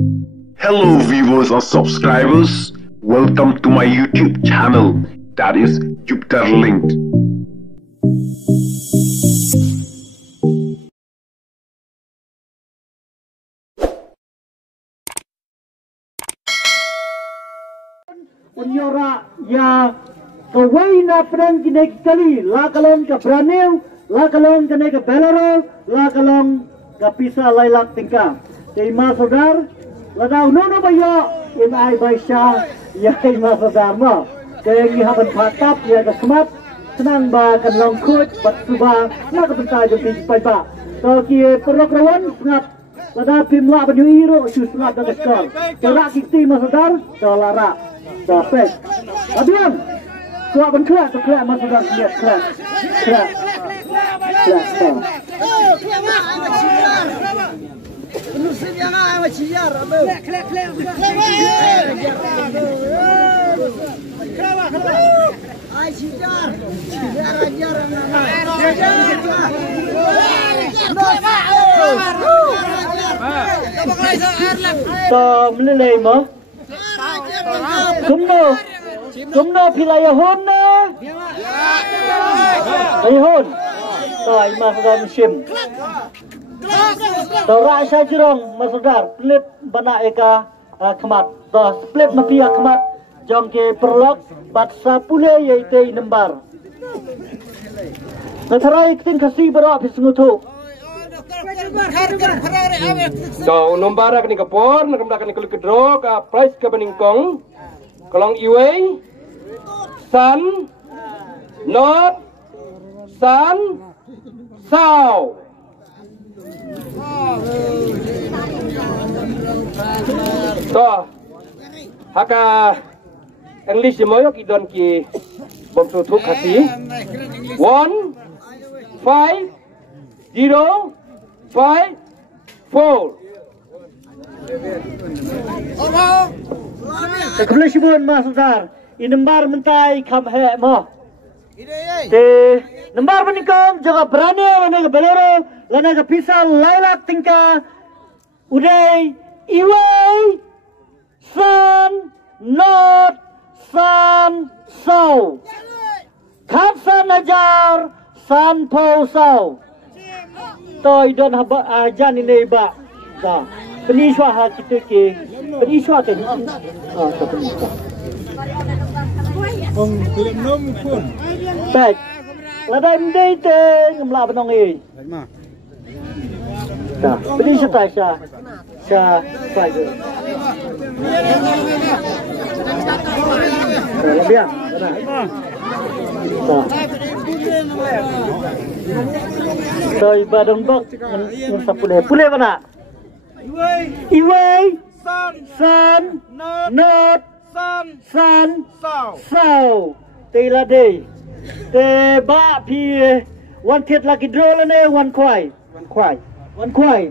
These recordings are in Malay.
Hello viewers or subscribers, welcome to my YouTube channel, that is Jupiter Linked. Unyora ya kawai na perang kini kali la kalong ke Branil, la kalong kini ke Belero, la kalong ke Pisa Lailak tingkah. Jadi mas saudar, ladau nono bayo in ai baisha ya mas saudar mo. Kaya ngihaban patap ya ke semat senang ba kan long kut bat suba na ke bentai jadi pai ba. So ki perok rawan sengat ladau pimla banyu iro su sengat ke skor. Kerak kiti mas saudar, dolara. Perfect. Abian, kuat benklat, kelat masuk dalam kelat, kelat. Nusin yang apa ciar, abu. Kelat. Ay ciar, ciar. So, melelai mo. Kumno pilayahon na. Ayahon. Toh masudar musim. Toh rasa jirong masudar split bana eka kemat. Toh split mafia kemat jong ke perlok bat sapule yaitu nembar. Natarai kitin kasih berapa pisungutu. So, nombara kini kapor, nakamda kini kulit kedro, ka price ke beningkong, kalong iway, sun, north, sun, south. So, haka English moyok idon ki bom tutuk kasih. 1, 5, 0, 5, 4. Kebelah sibun mas saudar, inembar mentai kam he mo. Nembar menikam jaga berani lana ke Belero, lana ke Pisa Lailak tingkah, uday iway, sun, north, sun, south. Kapsan ajar, sun po south. Toy don haba ajan ini ba. Dah. Peniswa ha kita ke. Peniswa ke. Tak peniswa. Film nom pun. Baik. Ladai mendai te ngemla benong e. Dah. Peniswa tak sah. Sah baik. Biar. Dah. So ibadah bok nggak pule mana? Iway, sun, north, sun, south. Tela day. Te ba pi one tiet lagi drol ne one kwai.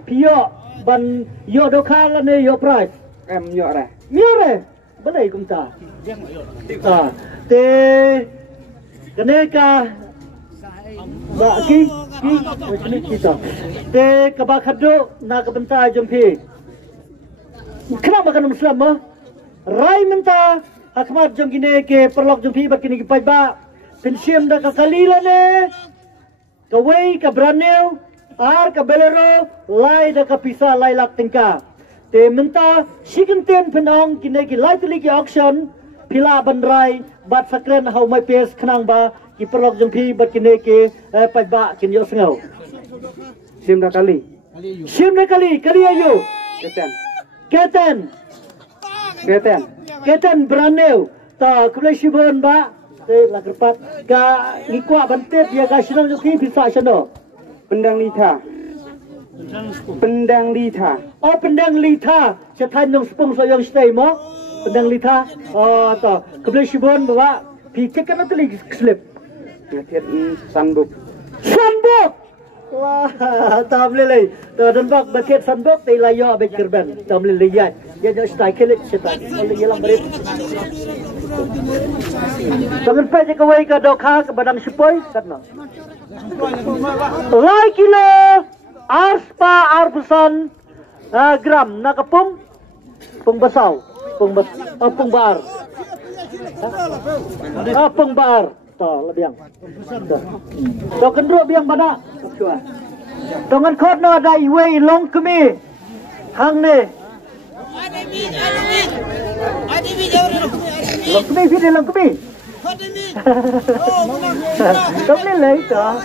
Pio ban yo dokal ne yo price. Em nhọ này. Mio re. Balai kum ta. Te keneka ba ki macam kita te kabakado na kabenta jompi kenapa kan Muslim mah rai menta akmat jom gine ke perlok jompi bakini kipai ba pensiam da kakalila ne kawai ka Branil ar ka Belero lai da ka Pisa Lailak tingkah te menta sikenten penong kine ki lai tuli ki auction pila bandrai bat sakren hau mai pes kenang ba ki perlok jompi bakini ke pai ba kin yo sengau Sim dah kali. kali ayo keten Branil ta kulai sibon ba te la kerpat ga ngikwa bantet ya ga sinang joki bisa sano Pendang lita. Oh pendang lita cetan yang sepung so yang stay mo pendang lita oh ta kulai sibon bawa pikir kan tu lagi slip Ngatiat sanduk. Wah, tak boleh lagi. Dan bak baket sandok, tay layo abek kerban. Tak boleh lihat. Dia jadi style kelik, setan. Boleh hilang berit. Jangan pergi kawai ke dokha ke badang sepoi, katna. Lai kilo, aspa arpusan gram nakapum Pengbasau, pengbar. Pengbar. Toh lebiang. Toh kendro biang bana. Dongan khot no ada iwe long kemi. Hang ne. Long kemi video long kemi. Tông lên lấy cho.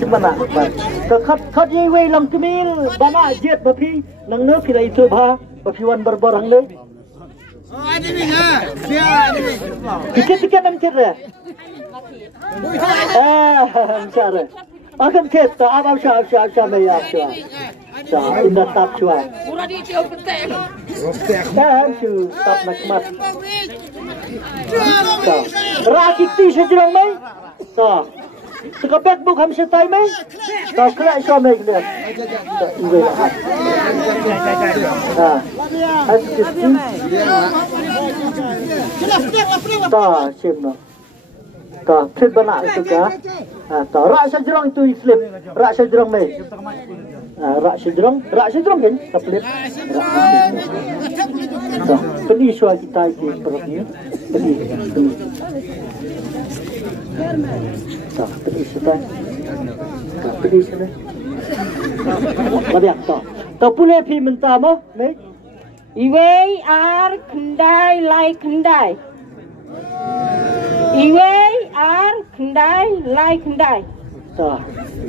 Chúng bạn ạ, khát gì vậy làm cái gì, bạn ạ, giết bà phi, nắng nước thì lấy thôi bà phiวันbờ răng đấy. Tiket em chết rồi. Chết rồi. Akan chết, tao áp sao mày áp sao. Sao, indah tap chua. Chứ tap nak mat. Sao, rakiti sejurang mai. Sao. Sekapek buk ham setai mai. Sao kelak so mai kena. Ta sim no. Ta fit bana itu ka. Ta rak sejurang itu slip. Rak sejurang mai. Rak sejurang kan kaplit. Ta peni suai kita di perutnya. Peni. Tak, pergi sudah. Tak, pergi sudah. Lebih tak. Tak boleh pergi mentah mo, ni. Iwei ar kendai lai kendai. Iwei ar kendai lai kendai. Tak.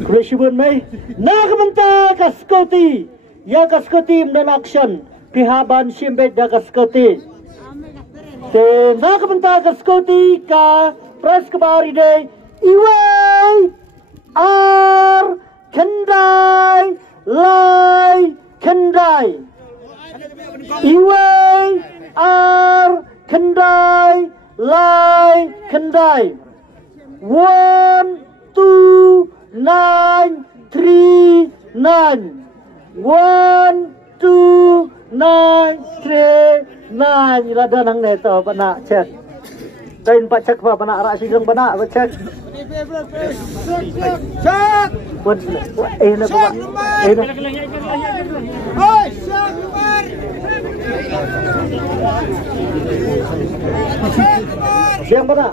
Boleh sibun mai. Nak mentah kaskoti. Ya kaskoti mendan action. Pihaban simbet dah kaskoti. Te nak mentah kaskoti ka press kebari deh. Iwei ar kendai lai kendai. Iwei ar kendai lai kendai. 1 2 9 3 9. 1 2 9 3 9. Ila dah nang neto bana cek. Dain pak cek apa bana rak sigrang bana pak cek. Cek. Buat nak buat. Nak. Oi, cek nomor. Siang bana.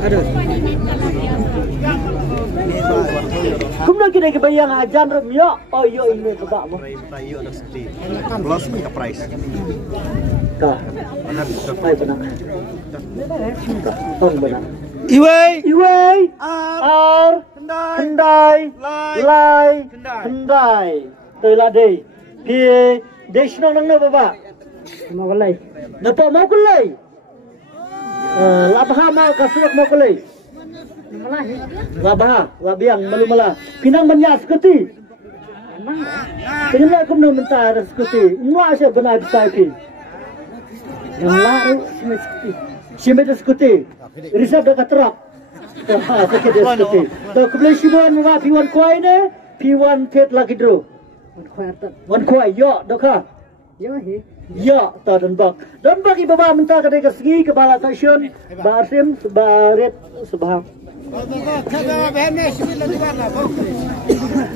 Aduh. Kemudian kita kebayang ajan remyo. Oh yo ini sebab mo. Plus ke price. Dah. Baik benar. Ton benar. Iwei ar kendai lai kendai. Tôi là đây. Pie desno nang na baba. Mau kulay. Napa mau kulay? Labah mau kasuak mau kulay. Labah, labiang malumala. Pinang banyak seketi. Kenapa kamu nak minta seketi? Mua saya benar besar pi. Yang lain simet seketi. Risap dah terap. Pakai dia seketi. Tahu kebeli sibuan muka piwan kuai ne, piwan tet lagi dulu. Wan kuai, yo, dokah? Ya, tahu dan bak ibu bapa minta kedai kesegi kepala stasiun, barim, baret, sebab.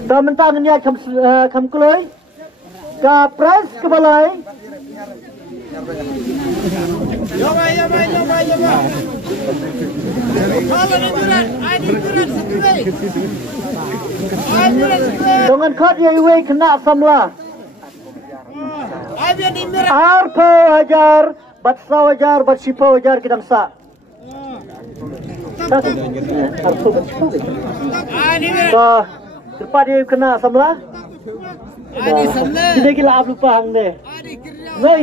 Tahu minta niat kam kulai, ka price kebalai. Yoba. Dengan kad yang iwe kena samla. Arpa wajar, batsa wajar, batsipa wajar kita sa. Arpa batsipa. So, serpa dia kena samla. Ini kita lupa hang deh. Noi,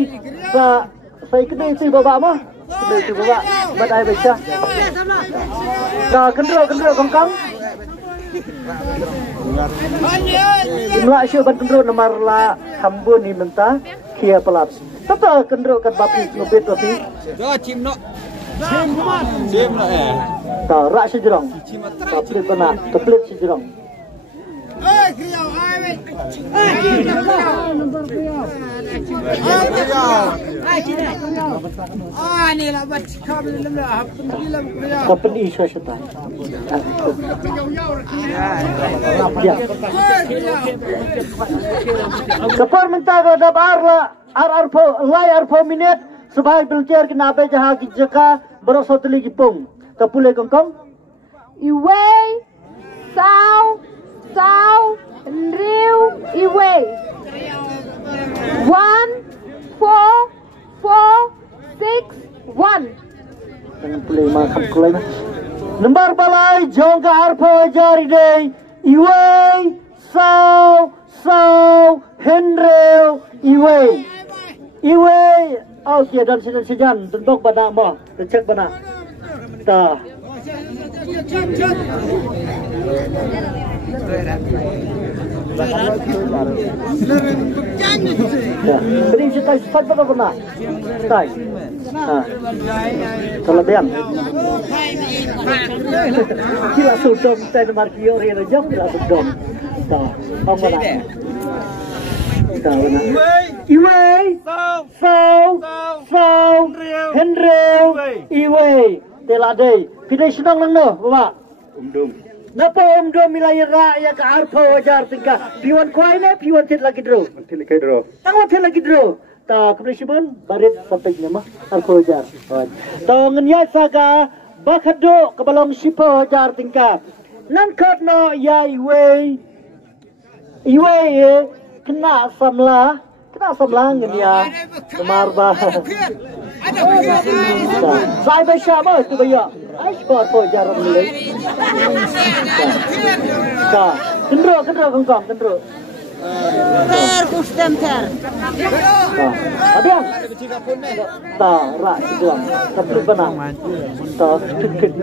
saya kena itu bapa mah. Kena itu bapa, badai baca. Nah, kendro kongkang. Jumlah asyik bandro nomor la hambun ni mentah kia pelap. Tata kendro kat bapi ngobet bapi. Jo cimno. Ta rak sejurang. Taplit benak, taplit sejurang. Kriau ai Kapan isu setan? Kapar minta ada arla arpo minit sebagai beljar kenabe jaha kijaka berosotli gipung. Kapule kongkong. Iway, sao, riu, iway. 1, 4, 6, 1. Jangan pulih makan kulai na. Nomor balai jongga arpo jari day. Iway, sao, henreu, iway. Iway, okay dan sejan tentok bana mo, cek bana. Ta. Beri kita start pada bana. Start. Kalau diam. Kila sudom saya nomor kio rela jam kila sudom. Ta. Apa bana? Iway, sao, henreu, iway. Teladai, kita sedang nang bapak. Napa milai rakyat ke arpo wajar tingkah. Piwan kuai ne, piwan tet lagi dro. Tangwa tet lagi dro. Ta kepresimen barit sampai nama arpo wajar. Ta ngenya saga bakado ke balong sipo wajar tingkah. Nan kat no ya iway kena samla ngenya marba. Saya baca apa tu bayar? Aisyah apa jarum ni? Kah, kendro kongkong kendro. Kustem ter. Ada? Tak, rak jual. Tapi benar. Tak, tiket.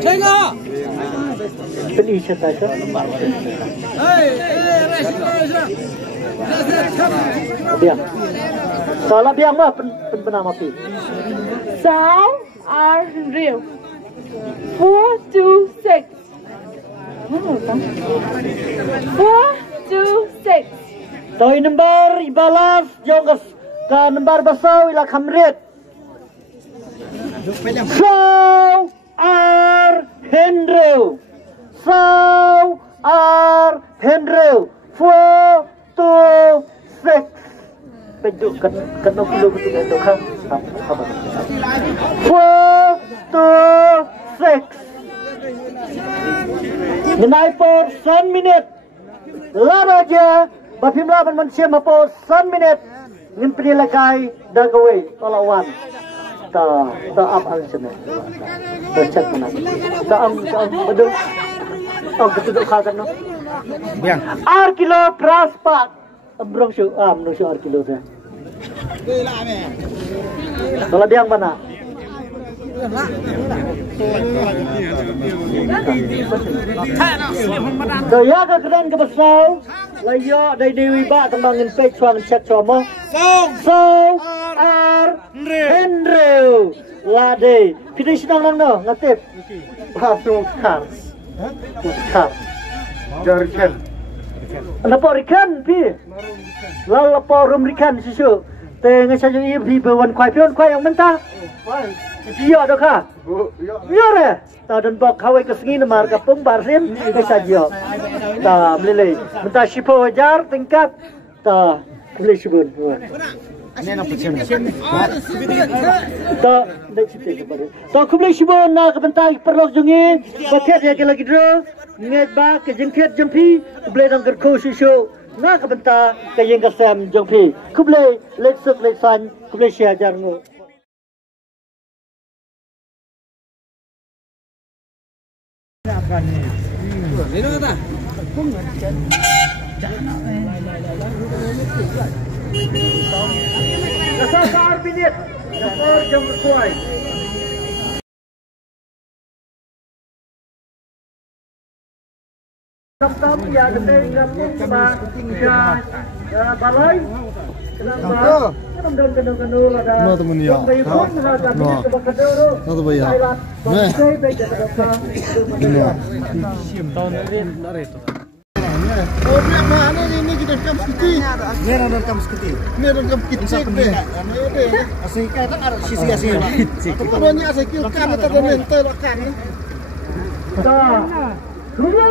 Tengok. Beli saja. Biang. Salah biang mah benar mati. Sao, riu. 4, 2, 6. 4, 2, 6. Toy number ibalas jonggas ke number basau ila kamret. Sao Henreu. 4, 2, 6. Pejuk kena perlu betul betul kan? 4, 2, 6. Ngenai por 1 minit. Lara aja. Bapimla ban manusia mapo 1 minit. Ngin penilai dagawai tolawan. Ta apa alasannya? Tercek mana? Ta betul. Betul khagan no. Biang. Kilo praspak. Ambrong syu manusia kilo saya. Kalau biang mana? Daya ke keren ke besau. Layo dari Dewi Ba tembangin pek cuan cek cuamu. So Henreu. Lade. Kita sedang nang no ngatip. Bahasa kar. Jarikan. Lapor ikan pi. Lapor ikan susu. Tengah saja ia pi bawan kuai yang mentah. Dia dah kah? Ya re. Ta dan bak kawai ke sengin mar ka pung barsim ke saja. Ta melilai. Mentah sipo wajar tingkat. Ta melilai sibun. Ini nak percaya. Ta dah cerita kepada. Ta kumlai sibun na ke bentai perlok jungi. Baket ya ke lagi dro. Nget ba ke jengket jempi. Kumlai dang gerko susu. Na ke bentai ke yang kasam jempi. Kumlai leksuk leksan. Kumlai siajar ngo. Ini kata. Dasar minit. Dasar jam berkuai. Tam ya gede ngapun ba ya balai. Kenapa? Kenapa ada. No temen ya. No. No tuh ya. Nah. Ini. Oh, mana ini kita rekam sekiti. Ini ada rekam sekiti. Ini ada rekam kicik deh. Asik kan ada sisi asik. Kemudiannya asik kan ada mental kan. Dah. Kemudian